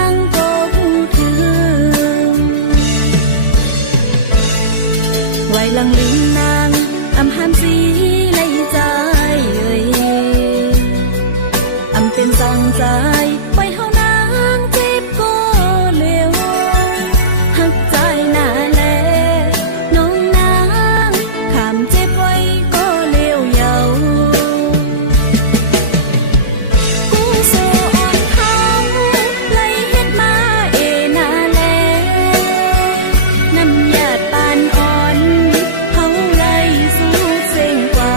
างก็หูถึงไว้หลังลืมนางอำหามสีในใจอำเป็นสั่งใจไว้เฮานางเจ็บก็เร็วหักใจหน้าแลน้องนางขามเจ็บไว้ก็เร็วยาวกูโซอ่อนเฮาไล่เฮ็ดมาหน้าแลน้ำยาดปานอ่อนเฮาไล่สู้เส้งกว่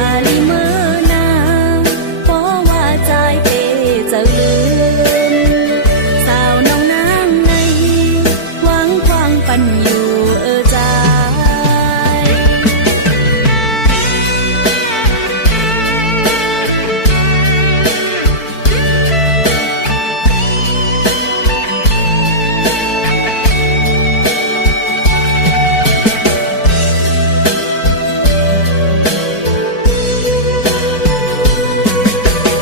าลิเมอนางเพราะว่าใจเปจะลืมสาวน้องนางในหวังควางปันอยู่ใจ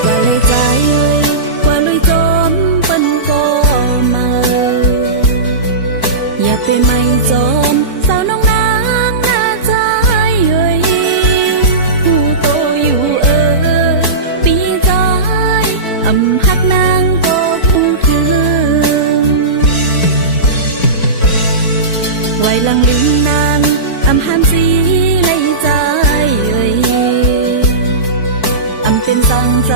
ว่าเลยใจว่าเลยจอมเปิ้นก็มาอย่าไปไม่จอมสาวน้องนางหน้าใจหูโตอยู่ปีใจอำหักนางก็หูถึงไว้หลังลืมนางอำหามสีในใจอำเป็นสั่งใจ